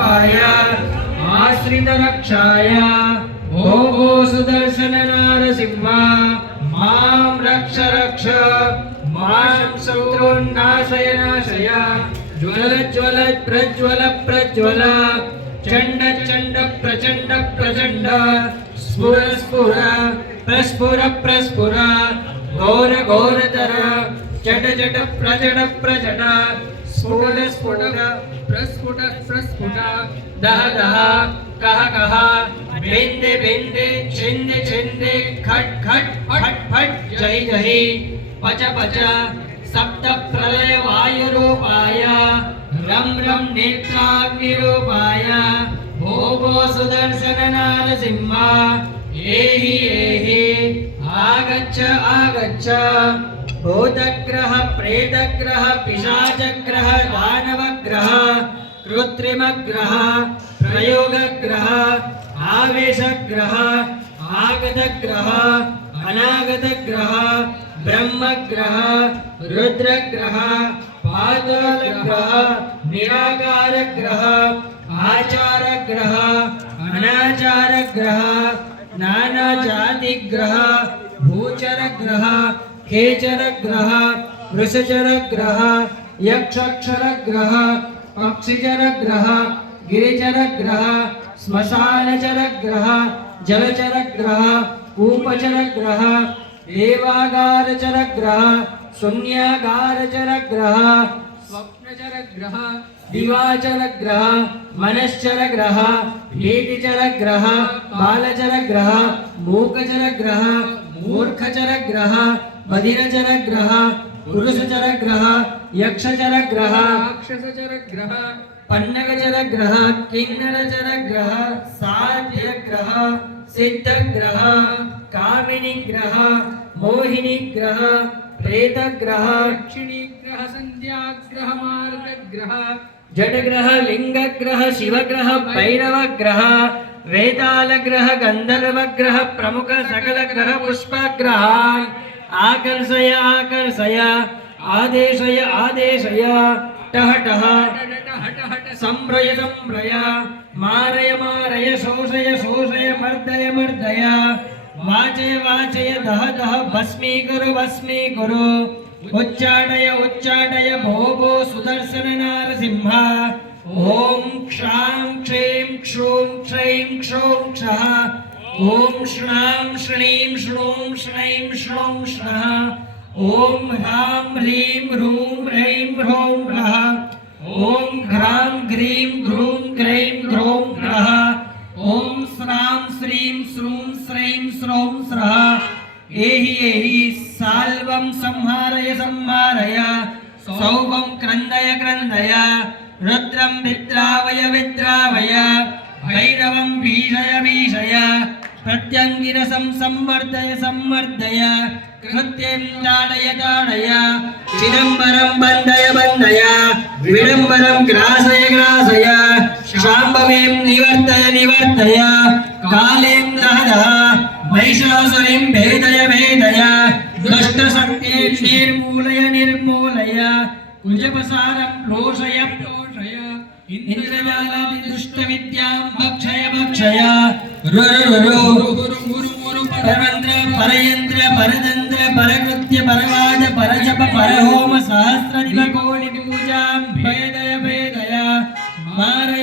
रूपाय आश्रित रक्षाय भोगो सुदर्शन नारसिंह मां रक्ष रक्ष मां शत्रुन्नाशय नाशय ज्वल ज्वल प्रज्वल प्रज्वल चंड चंड प्रचंड प्रचंड स्फुर स्फुर प्रस्फुर प्रस्फुर घोर घोरतर चट चट प्रचट प्रचट स्फुट स्फुट प्रस्फुट प्रस्फुट दह दह कह कह बिंदे बिंदे छिंदे छिंदे खट खट फट फट जय जय पच पच सप्त प्रलय वायु रूपाय रम रम नेत्राग्निरूपाय भोगो सुदर्शन नारसिंह एहि एहि आगच्छ आगच्छ भूतग्रह प्रेतग्रह पिशाचग्रह दानवग्रह कृत्रिमग्रह प्रयोगग्रह आवेशग्रह आगतग्रह अनागतग्रह ब्रह्मग्रह रुद्रग्रह पातालग्रह निराकारग्रह आचारग्रह अनाचारग्रह नानाजातिग्रह भूचरग्रह खेचरग्रह वृषचरग्रह यक्षक्षरग्रह पक्षिचरग्रह गिरिचरग्रह श्मशानचरग्रह जलचरग्रह कूपचरग्रह देवागारचरग्रह शून्यागारचरग्रह स्वप्नचरग्रह दिवाचरग्रह मनश्चरग्रह भीतिचरग्रह बालचरग्रह मूकचरग्रह मूर्खचरग्रह बधिरचरग्रह पुरुषचरग्रह यक्षचरग्रह राक्षसचरग्रह पन्नगचरग्रह किन्नरचरग्रह साध्यग्रह सिद्धग्रह कामिनीग्रह मोहिनीग्रह प्रेतग्रह दक्षिणीग्रह संध्याग्रह मार्गग्रह जडग्रह लिंगग्रह शिवग्रह भैरवग्रह वेतालग्रह गंधर्वग्रह प्रमुख सकलग्रह पुष्पग्रहान् आकर्षय आकर्षय आदेशय आदेशय टह टह संभ्रय संभ्रय मारय मारय शोषय शोषय मर्दय मर्दय वाचय वाचय दह दह भस्मीकुरु भस्मीकुरु उच्चाटय उच्चाटय भोगो सुदर्शन नारसिंह ओम क्षां क्षीं क्षूं क्षैं क्षौं क्षः ओम श्रां श्रीं श्रूं श्रैं श्रौं श्रः ओम ह्रां ह्रीं ह्रूं ह्रैं ह्रौं ह्रः ओम घ्रां ग्रीं घ्रूं ग्रैं घ्रौं ह्रः ओम स्रां श्रीं श्रूं श्रैं श्रौं स्रः एहि एहि साल्वं संहारय संहारय सौभं क्रन्दय क्रन्दय रुद्रं विद्रावय विद्रावय भैरवं भीषय भीषय प्रत्यङ्गिरसं संवर्धय संवर्धय कृत्यं ताडय ताडय चिदम्बरं बन्धय बन्धय विडम्बरं ग्रासय ग्रासय शाम्भवीं निवर्तय निवर्तय कालीं दह दह महिषासुरीं भेदय भेदय दुष्टशक्तिं निर्मूलय निर्मूलय कुजपसारं प्रोषय प्रोषय इंद्रजालादि दुष्टविद्यां भक्षय भक्षय रुरुरुरु परमंत्र परयंत्र परतंत्र परकृत्य परवाद परजप परहोम सहस्रदिवकोटि